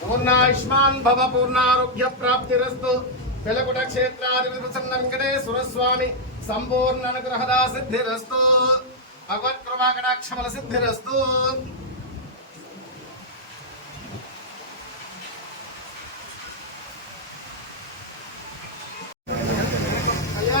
పూర్ణాయుష్మాన్ భవ పూర్ణారోగ్య ప్రాప్తిరస్తు. వెలకుట క్షేత్రాధిపతి ప్రసన్న వెంకటేశ్వర స్వామి సంపూర్ణ అనుగ్రహదా సిద్ధిరస్తు భగవత్ కృపాకటాక్షమల సిద్ధిరస్తు అయ్యా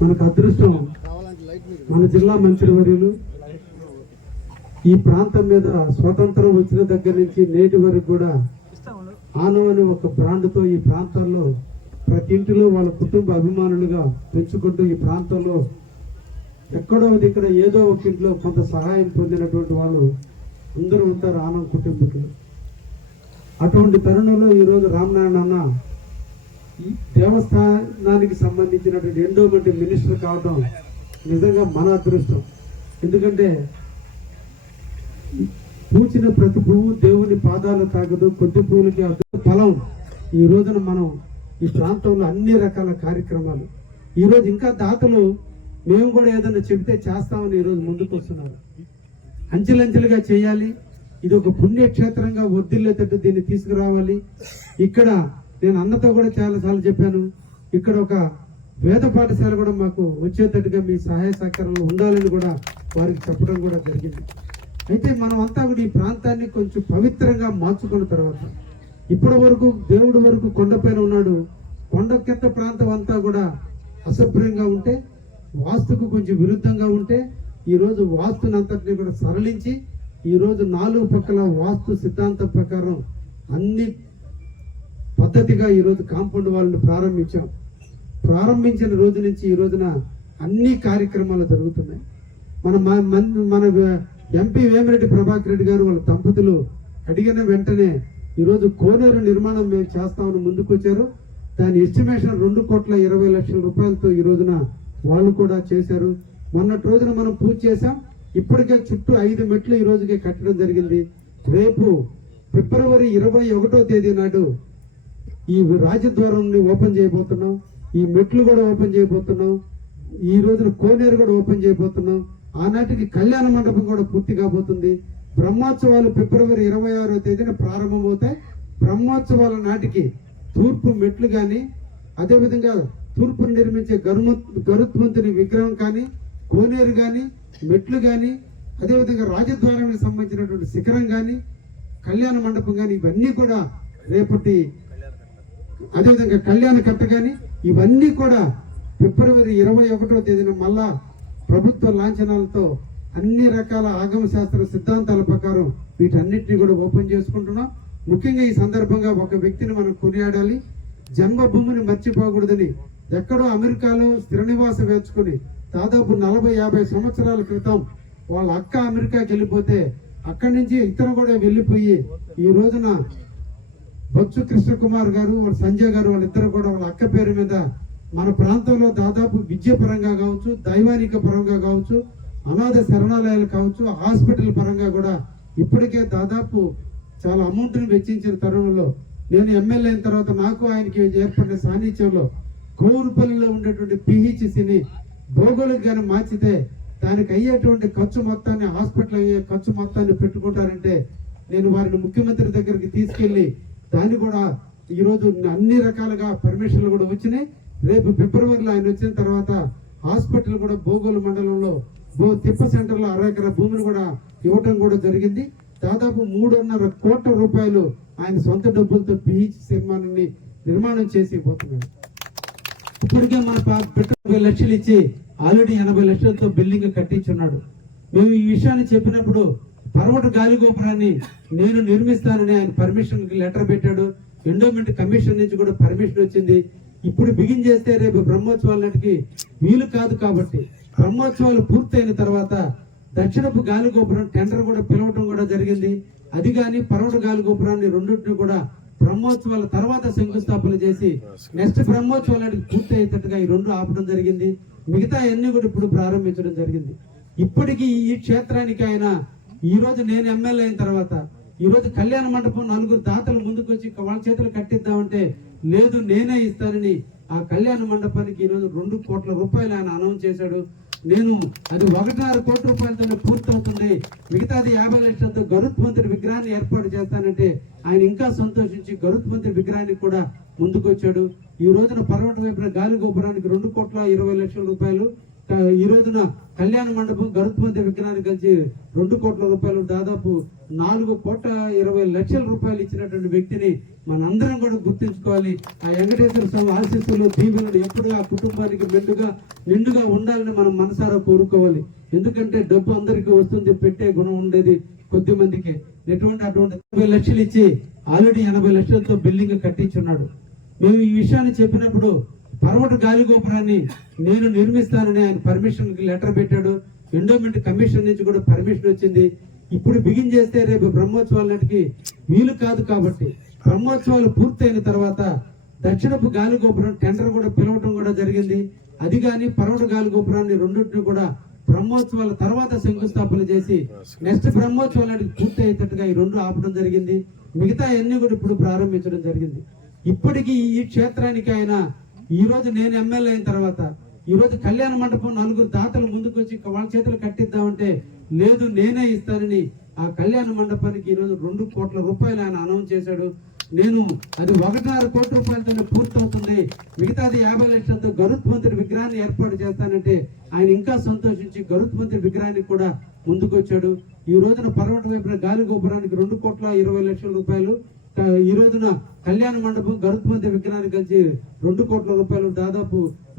మనకు అదృష్టం మన జిల్లా మంత్రివర్యులు. ఈ ప్రాంతం మీద స్వతంత్రం వచ్చిన దగ్గర నుంచి నేటి వరకు కూడా ఆనం అనే ఒక బ్రాండ్తో ఈ ప్రాంతాల్లో ప్రతి ఇంటిలో వాళ్ళ కుటుంబ అభిమానులుగా పెంచుకుంటూ ఈ ప్రాంతంలో ఎక్కడో ఇక్కడ ఏదో ఒక ఇంట్లో కొంత సహాయం పొందినటువంటి వాళ్ళు అందరూ ఉంటారు ఆనం కుటుంబీకులు. అటువంటి తరుణంలో ఈరోజు రామనారాయణ అన్న దేవస్థానానికి సంబంధించినటువంటి ఎండోమెంట్ మినిస్టర్ కావడం నిజంగా మన అదృష్టం. ఎందుకంటే పూచిన ప్రతి పువ్వు దేవుని పాదాలు తాగదు కొద్ది పువ్వులకి అద్భుత ఫలం. ఈ రోజున మనం ఈ ప్రాంతంలో అన్ని రకాల కార్యక్రమాలు. ఈ రోజు ఇంకా దాతలు మేము కూడా ఏదైనా చెబితే చేస్తామని ఈ రోజు ముందుకు వస్తున్నారు. అంచెలంచెలుగా చేయాలి. ఇది ఒక పుణ్యక్షేత్రంగా వర్ధిల్లేటట్టు దీన్ని తీసుకురావాలి. ఇక్కడ నేను అన్నతో కూడా చాలా సార్లు చెప్పాను. ఇక్కడ ఒక వేద పాఠశాల కూడా మాకు వచ్చేటట్టుగా మీ సహాయ సహకారంలో ఉండాలని కూడా వారికి చెప్పడం కూడా జరిగింది. అయితే మనం అంతా కూడా ఈ ప్రాంతాన్ని కొంచెం పవిత్రంగా మార్చుకున్న తర్వాత ఇప్పటి వరకు దేవుడి వరకు కొండపైన ఉన్నాడు. కొండ కింద ప్రాంతం అంతా కూడా అసభ్యంగా ఉంటే వాస్తుకు కొంచెం విరుద్ధంగా ఉంటే ఈరోజు వాస్తునంతటిని వాస్తుని అంతటిని కూడా సరళించి ఈరోజు నాలుగు పక్కల వాస్తు సిద్ధాంతం ప్రకారం అన్ని పద్ధతిగా ఈరోజు కాంపౌండ్ వాళ్ళని ప్రారంభించాం. ప్రారంభించిన రోజు నుంచి ఈ రోజున అన్ని కార్యక్రమాలు జరుగుతున్నాయి. మన మన- మన ఎంపీ వేమిరెడ్డి ప్రభాకర్ రెడ్డి గారు వాళ్ళ దంపతులు అడిగిన వెంటనే ఈరోజు కోనేరు నిర్మాణం మేము చేస్తామని ముందుకొచ్చారు. దాని ఎస్టిమేషన్ రెండు కోట్ల ఇరవై లక్షల రూపాయలతో ఈ రోజున వాళ్ళు కూడా చేశారు. మొన్నటి రోజున మనం పూజ చేసాం ఇప్పటికే చుట్టూ ఐదు మెట్లు ఈ రోజుకే కట్టడం జరిగింది. రేపు ఫిబ్రవరి ఇరవై ఒకటో తేదీ నాడు ఈ రాజద్వారాన్ని ఓపెన్ చేయబోతున్నాం. ఈ మెట్లు కూడా ఓపెన్ చేయబోతున్నాం. ఈ రోజున కోనేరు కూడా ఓపెన్ చేయబోతున్నాం. ఆనాటికి కళ్యాణ మండపం కూడా పూర్తి కాబోతుంది. బ్రహ్మోత్సవాలు ఫిబ్రవరి ఇరవై ఆరో తేదీన ప్రారంభమవుతాయి. బ్రహ్మోత్సవాల నాటికి తూర్పు మెట్లు కానీ అదేవిధంగా తూర్పును నిర్మించే గరుమ గరుత్మంతుని విగ్రహం కానీ కోనేరు కానీ మెట్లు కానీ అదేవిధంగా రాజద్వారానికి సంబంధించినటువంటి శిఖరం కానీ కళ్యాణ మండపం కానీ ఇవన్నీ కూడా రేపటి అదేవిధంగా కళ్యాణ కట్ట కానీ ఇవన్నీ కూడా ఫిబ్రవరి ఇరవై ఒకటో తేదీన మళ్ళా ప్రభుత్వ లాంఛనాలతో అన్ని రకాల ఆగమ శాస్త్ర సిద్ధాంతాల ప్రకారం వీటన్నిటిని కూడా ఓపెన్ చేసుకుంటున్నాం. ముఖ్యంగా ఈ సందర్భంగా ఒక వ్యక్తిని మనం కొనియాడాలి. జన్మభూమిని మర్చిపోకూడదని ఎక్కడో అమెరికాలో స్థిర నివాసం వేర్చుకుని దాదాపు నలభై యాభై సంవత్సరాల క్రితం వాళ్ళ అక్క అమెరికాకి వెళ్ళిపోతే అక్కడి నుంచి ఇతను కూడా వెళ్ళిపోయి ఈ రోజున బొత్సు కృష్ణకుమార్ గారు వాళ్ళ సంజయ్ గారు వాళ్ళిద్దరు కూడా వాళ్ళ అక్క పేరు మీద మన ప్రాంతంలో దాదాపు విద్య పరంగా కావచ్చు దైవానిక పరంగా కావచ్చు అనాథ శరణాలయాలు కావచ్చు హాస్పిటల్ పరంగా కూడా ఇప్పటికే దాదాపు చాలా అమౌంట్ని వెచ్చించిన తరుణంలో నేను ఎమ్మెల్యే అయిన తర్వాత నాకు ఆయనకి ఏర్పడిన సాన్నిధ్యంలో కోరుపల్లిలో ఉండేటువంటి పిహెచ్సిని భౌగోళిక గాని మార్చితే దానికి అయ్యేటువంటి ఖర్చు మొత్తాన్ని హాస్పిటల్ అయ్యే ఖర్చు మొత్తాన్ని పెట్టుకుంటారంటే నేను వారిని ముఖ్యమంత్రి దగ్గరికి తీసుకెళ్ళి దాన్ని కూడా ఈరోజు అన్ని రకాలుగా పర్మిషన్లు కూడా వచ్చినాయి. రేపు ఫిబ్రవరిలో ఆయన వచ్చిన తర్వాత హాస్పిటల్ కూడా భోగోలు మండలంలో భూ తిప్ప సెంటర్లో అరకర భూమిని కూడా ఇవ్వటం కూడా జరిగింది. దాదాపు మూడున్నర కోట్ల రూపాయలు ఆయన సొంత డబ్బులతో పిహెచ్ నిర్మాణాన్ని నిర్మాణం చేసి పోతున్నాడు ఇప్పటికే మన పెట్టబై లక్షలు ఇచ్చి ఆల్రెడీ ఎనభై లక్షలతో బిల్డింగ్ కట్టించున్నాడు. మేము ఈ విషయాన్ని చెప్పినప్పుడు పర్వట గాలి గోపురాన్ని నేను నిర్మిస్తానని ఆయన పర్మిషన్ లెటర్ పెట్టాడు. ఎండోమెంట్ కమిషన్ నుంచి కూడా పర్మిషన్ వచ్చింది. ఇప్పుడు బిగిన్ చేస్తే రేపు బ్రహ్మోత్సవాలకి వీలు కాదు కాబట్టి. బ్రహ్మోత్సవాలు పూర్తయిన తర్వాత దక్షిణపు గాలి గోపురం టెండర్ కూడా పిలవటం కూడా జరిగింది. అది కానీ పర్వట గాలి గోపురాన్ని రెండింటిని కూడా బ్రహ్మోత్సవాల తర్వాత శంకుస్థాపన చేసి నెక్స్ట్ బ్రహ్మోత్సవాలకి పూర్తి అయ్యేటట్టుగా ఈ రెండు ఆపడం జరిగింది. మిగతా అన్ని కూడా ఇప్పుడు ప్రారంభించడం జరిగింది. ఇప్పటికీ ఈ క్షేత్రానికి ఆయన ఈ రోజు నేను ఎమ్మెల్యే అయిన తర్వాత ఈ రోజు కళ్యాణ మండపం నలుగురు దాతలు ముందుకు వచ్చి వాళ్ళ చేతులు కట్టిద్దామంటే లేదు నేనే ఇస్తానని ఆ కళ్యాణ మండపానికి ఈరోజు రెండు కోట్ల రూపాయలు ఆయన అనౌన్స్ చేశాడు. నేను అది ఒకటిన్నర కోటి రూపాయలతోనే పూర్తవుతుంది. మిగతాది యాభై లక్షలతో గరుత్ మంత్రి విగ్రహాన్ని ఏర్పాటు చేస్తానంటే ఆయన ఇంకా సంతోషించి గరుత్ మంత్రి విగ్రహానికి కూడా ముందుకొచ్చాడు. ఈ రోజున పర్వత వైపున గాలి గోపురానికి రెండు కోట్ల ఇరవై లక్షల రూపాయలు ఈ రోజున కళ్యాణ మండపం గరుత్ మంత్రి విగ్రహానికి కలిసి రెండు కోట్ల రూపాయలు దాదాపు నాలుగు కోట్ల ఇరవై లక్షల రూపాయలు ఇచ్చినటువంటి వ్యక్తిని మనందరం కూడా గుర్తించుకోవాలి. ఆ వెంకటేశ్వర స్వామి ఆశీస్సులు దీవెనలు ఎప్పుడు ఆ కుటుంబానికి మెండుగా నిండుగా ఉండాలని మనం మనసారా కోరుకోవాలి. ఎందుకంటే డబ్బు అందరికీ వస్తుంది పెట్టే గుణం ఉండేది కొద్ది మందికి. ఎటువంటి అటువంటి ఎనభై లక్షలు ఇచ్చి ఆల్రెడీ ఎనభై లక్షలతో బిల్డింగ్ కట్టించున్నాడు. మేము ఈ విషయాన్ని చెప్పినప్పుడు పర్వత గాలి గోపురాన్ని నేను నిర్మిస్తానని ఆయన పర్మిషన్ లెటర్ పెట్టాడు. ఎండోమెంట్ కమిషన్ నుంచి కూడా పర్మిషన్ వచ్చింది. ఇప్పుడు బిగిన్ చేస్తే రేపు బ్రహ్మోత్సవాలకి వీలు కాదు కాబట్టి బ్రహ్మోత్సవాలు పూర్తయిన తర్వాత దక్షిణపు గాలి గోపురం టెండర్ కూడా పిలవటం కూడా జరిగింది. అది కానీ పర్వత గాలి గోపురాన్ని రెండింటిని కూడా బ్రహ్మోత్సవాల తర్వాత శంకుస్థాపన చేసి నెక్స్ట్ బ్రహ్మోత్సవాలకి పూర్తి అయ్యేటట్టుగా ఈ రెండు ఆపడం జరిగింది. మిగతా అన్ని కూడా ఇప్పుడు ప్రారంభించడం జరిగింది. ఇప్పటికీ ఈ క్షేత్రానికి ఆయన ఈ రోజు నేను ఎమ్మెల్యే అయిన తర్వాత ఈ రోజు కళ్యాణ మండపం నలుగురు దాతలు ముందుకు వచ్చి వాళ్ళ చేతులు కట్టిద్దామంటే లేదు నేనే ఇస్తానని ఆ కళ్యాణ మండపానికి ఈ రోజు రెండు కోట్ల రూపాయలు ఆయన అనౌన్స్ చేశాడు. నేను అది ఒకటిన్నర కోటి రూపాయలతోనే పూర్తవుతుంది. మిగతాది యాభై లక్షలతో గరుత్ మంత్రి విగ్రహాన్ని ఏర్పాటు చేస్తానంటే ఆయన ఇంకా సంతోషించి గరుత్ మంత్రి విగ్రహానికి కూడా ముందుకొచ్చాడు. ఈ రోజున పర్వత వైపున గాలి గోపురానికి రెండు కోట్ల ఇరవై లక్షల రూపాయలు ఈ రోజున కళ్యాణ మండపం గరుత్ మంత్రి విగ్రహానికి కలిసి రెండు కోట్ల రూపాయలు దాదాపు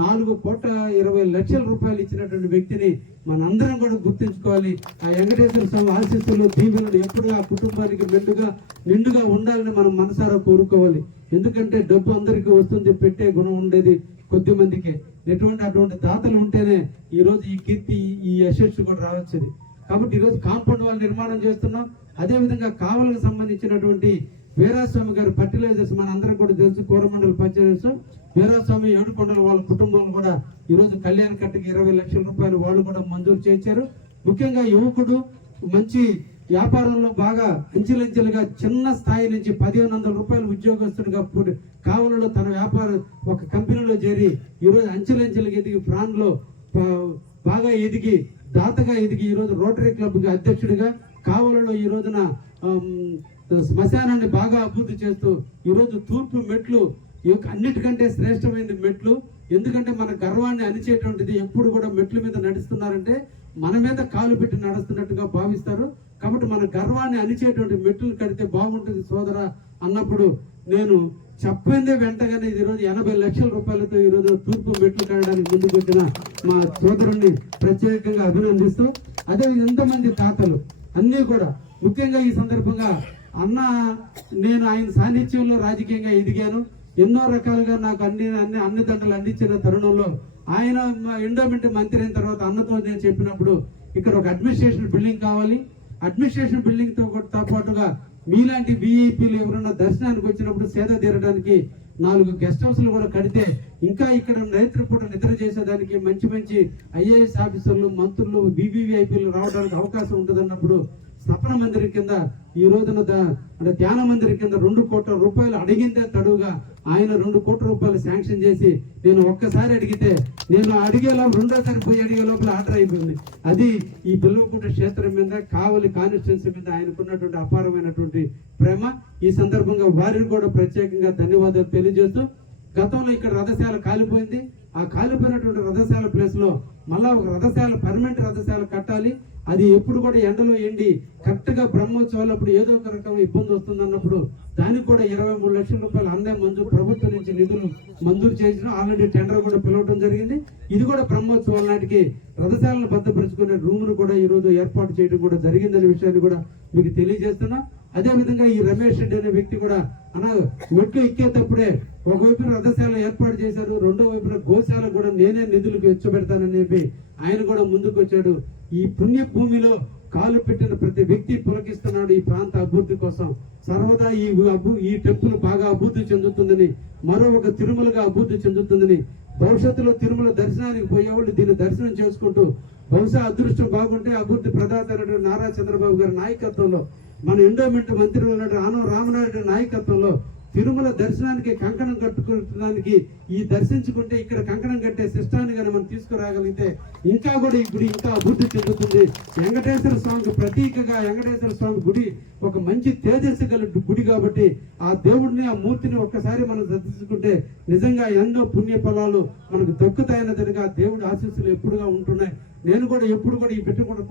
నాలుగు కోట్ల ఇరవై లక్షల రూపాయలు ఇచ్చినటువంటి వ్యక్తిని మనందరం కూడా గుర్తించుకోవాలి. ఆ వెంకటేశ్వర స్వామి ఆశీస్సులు దీవెనలు ఎప్పుడు ఆ కుటుంబానికి మెండుగా నిండుగా ఉండాలని మనం మనసారా కోరుకోవాలి. ఎందుకంటే డబ్బు అందరికీ వస్తుంది పెట్టే గుణం ఉండేది కొద్ది మందికి. ఎటువంటి అటువంటి దాతలు ఉంటేనే ఈ రోజు ఈ కీర్తి ఈ యశస్సు కూడా రావచ్చుది. కాబట్టి ఈ రోజు కాంపౌండ్ వాళ్ళు నిర్మాణం చేస్తున్నాం. అదే విధంగా కావలకు సంబంధించినటువంటి వీరాస్వామి గారు ఫర్టిలైజర్స్ మన అందరం కూడా తెలుసు కోరమండల ఫర్టిలైజర్స్ వీరాస్వామి ఏడుకొండల వాళ్ళ కుటుంబం కూడా ఈరోజు కళ్యాణ కట్టకి ఇరవై లక్షల రూపాయలు వాళ్ళు కూడా మంజూరు చేశారు. ముఖ్యంగా యువకుడు మంచి వ్యాపారంలో బాగా అంచెలంచెలుగా చిన్న స్థాయి నుంచి పదిహేను వందల రూపాయలు ఉద్యోగస్తుడిగా కావలలో తన వ్యాపారం ఒక కంపెనీలో చేరి ఈరోజు అంచెలంచెలుగా ఎదిగి ప్రాణ్లో బాగా ఎదిగి దాతగా ఎదిగి ఈ రోజు రోటరీ క్లబ్కి అధ్యక్షుడిగా కావలలో ఈ రోజున శ్మశానాన్ని బాగా అభివృద్ధి చేస్తూ ఈరోజు తూర్పు మెట్లు ఈ యొక్క అన్నిటికంటే శ్రేష్టమైన మెట్లు. ఎందుకంటే మన గర్వాన్ని అణిచేటువంటిది ఎప్పుడు కూడా మెట్ల మీద నడుస్తున్నారంటే మన మీద కాలు పెట్టి నడుస్తున్నట్టుగా భావిస్తారు. కాబట్టి మన గర్వాన్ని అణిచేటువంటి మెట్లు కడితే బాగుంటుంది సోదర అన్నప్పుడు నేను చెప్పిందే వెంటగానే ఈరోజు ఎనభై లక్షల రూపాయలతో ఈ రోజు తూర్పు మెట్లు కడడానికి ముందుకు వచ్చిన మా సోదరుణ్ణి ప్రత్యేకంగా అభినందిస్తూ అదే ఎంతమంది తాతలు అన్నీ కూడా ముఖ్యంగా ఈ సందర్భంగా అన్న నేను ఆయన సాన్నిధ్యంలో రాజకీయంగా ఎదిగాను. ఎన్నో రకాలుగా నాకు అన్ని అన్ని అన్ని దండలు అందించిన తరుణంలో ఆయన మా ఎండోమెంట్ మంత్రి అయిన తర్వాత అన్నతో నేను చెప్పినప్పుడు ఇక్కడ ఒక అడ్మినిస్ట్రేషన్ బిల్డింగ్ కావాలి. అడ్మినిస్ట్రేషన్ బిల్డింగ్తో పాటుగా మీలాంటి విఐపీలు ఎవరైనా దర్శనానికి వచ్చినప్పుడు సేద తీరడానికి నాలుగు గెస్ట్ హౌస్లు కూడా కడితే ఇంకా ఇక్కడ రైతు పూట నిద్ర చేసేదానికి మంచి మంచి ఐఏఎస్ ఆఫీసర్లు మంత్రులు బీబీవీఐపీలు రావడానికి అవకాశం ఉంటుందన్నప్పుడు స్థపన మందిరం కింద ఈ రోజున అంటే ధ్యాన మందిరం కింద రెండు కోట్ల రూపాయలు అడిగిందే తడుగా ఆయన రెండు కోట్ల రూపాయలు శాంక్షన్ చేసి నేను ఒక్కసారి అడిగితే నేను అడిగే లోపల రెండోసారి పోయి అడిగే లోపల ఆర్డర్ అయిపోయింది. అది ఈ పిల్లవకుంట క్షేత్రం మీద కావలి కాన్స్టిట్యున్సీ మీద ఆయనకున్నటువంటి అపారమైనటువంటి ప్రేమ. ఈ సందర్భంగా వారికి కూడా ప్రత్యేకంగా ధన్యవాదాలు తెలియజేస్తూ గతంలో ఇక్కడ రథశాల కాలిపోయింది. ఆ కాలిపోయినటువంటి రథశాల ప్లేస్లో మళ్ళా ఒక రథశాల పర్మనెంట్ రథశాల కట్టాలి. అది ఎప్పుడు కూడా ఎండలో ఎండి కరెక్ట్గా బ్రహ్మోత్సవాలు అప్పుడు ఏదో ఒక రకం ఇబ్బంది వస్తుంది అన్నప్పుడు దానికి కూడా ఇరవై మూడు లక్షల రూపాయలు అందే మంజూరు ప్రభుత్వం నుంచి నిధులు మంజూరు చేసిన ఆల్రెడీ టెండర్ కూడా పిలవడం జరిగింది. ఇది కూడా బ్రహ్మోత్సవాల నాటికి రథశాలను భద్రపరుచుకునే రూమును కూడా ఈ రోజు ఏర్పాటు చేయడం కూడా జరిగిందనే విషయాన్ని కూడా మీకు తెలియజేస్తున్నా. అదే విధంగా ఈ రమేష్ రెడ్డి అనే వ్యక్తి కూడా అన్న మెట్లు ఎక్కేటప్పుడే ఒకవైపు రథశాల ఏర్పాటు చేసి రెండో వైపున గోశాల కూడా నేనే నిధులకు చెప్పి ఆయన కూడా ముందుకు వచ్చాడు. ఈ పుణ్య భూమిలో కాలు పెట్టిన ప్రతి వ్యక్తి పులకిస్తున్నాడు ఈ ప్రాంత అభివృద్ధి కోసం. సర్వదా ఈ అభి ఈ టెంపుల్ బాగా అభివృద్ధి చెందుతుందని మరో ఒక తిరుమలగా అభివృద్ధి చెందుతుందని భవిష్యత్తులో తిరుమల దర్శనానికి పోయేవాళ్ళు దీన్ని దర్శనం చేసుకుంటూ బహుశా అదృష్టం బాగుంటే అభివృద్ధి ప్రదాత నారా చంద్రబాబు గారి నాయకత్వంలో మన ఎండోమెంట్ మంత్రి ఉన్నటువంటి ఆనవ రామనాయుడు నాయకత్వంలో తిరుమల దర్శనానికి కంకణం కట్టుకోవడానికి ఈ దర్శించుకుంటే ఇక్కడ కంకణం కట్టే సిస్టాన్ని కానీ మనం తీసుకురాగలిగితే ఇంకా కూడా ఈ గుడి ఇంకా అభివృద్ధి చెందుతుంది. వెంకటేశ్వర స్వామికి ప్రతీకగా వెంకటేశ్వర స్వామి గుడి ఒక మంచి తేజస్సు గల గుడి కాబట్టి ఆ దేవుడిని ఆ మూర్తిని ఒక్కసారి మనం దర్శించుకుంటే నిజంగా ఎన్నో పుణ్య ఫలాలు మనకు దక్కుతాయన్నదిగా దేవుడి ఆశీస్సులు ఎప్పుడుగా ఉంటున్నాయి. నేను కూడా ఎప్పుడు కూడా ఈ పెట్టుకుంటే